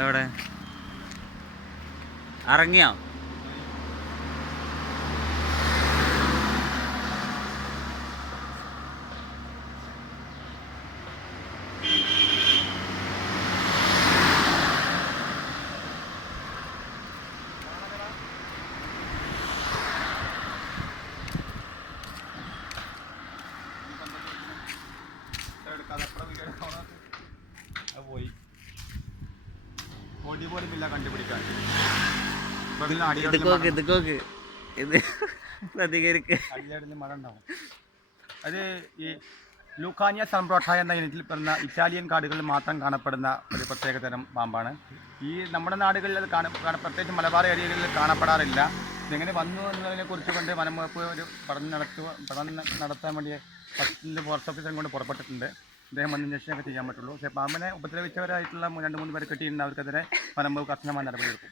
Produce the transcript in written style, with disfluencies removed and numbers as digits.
എവിടെ ഇറങ്ങിയോ? പോയി പൊടി പോലും ഇല്ല കണ്ടുപിടിക്കാൻ. ഇതൊക്കെ ഇത് പ്രതികരിക്ക്. അടിയിലടിയിൽ മഴ ഉണ്ടാവും. അത് ഈ ലൂക്കാനിയ സൺബ്രോട്ട എന്ന ഇനത്തിൽ പെടുന്ന ഇറ്റാലിയൻ കാടുകളിൽ മാത്രം കാണപ്പെടുന്ന ഒരു പ്രത്യേകതരം പാമ്പാണ്. ഈ നമ്മുടെ നാടുകളിൽ അത് പ്രത്യേകിച്ച് മലബാർ ഏരിയകളിൽ കാണപ്പെടാറില്ല. ഇതെങ്ങനെ വന്നു എന്നതിനെ കുറിച്ച് കൊണ്ട് വനം വകുപ്പ് ഒരു പഠനം നടത്താൻ വേണ്ടി ഫോറസ്റ്റ് ഓഫീസറെ കൊണ്ട് പുറപ്പെട്ടിട്ടുണ്ട്. അദ്ദേഹം വന്ന് ഇഞ്ചക്ഷനൊക്കെ ചെയ്യാൻ പറ്റുള്ളൂ. പക്ഷേ പാമ്പിനെ ഉപദ്രവിച്ചവരായിട്ടുള്ള 2-3 പേരെ കിട്ടിയിട്ടുണ്ട്. അവർക്കെതിരെ വനം വകുപ്പ് കർശനമായ നടപടിയെടുക്കും.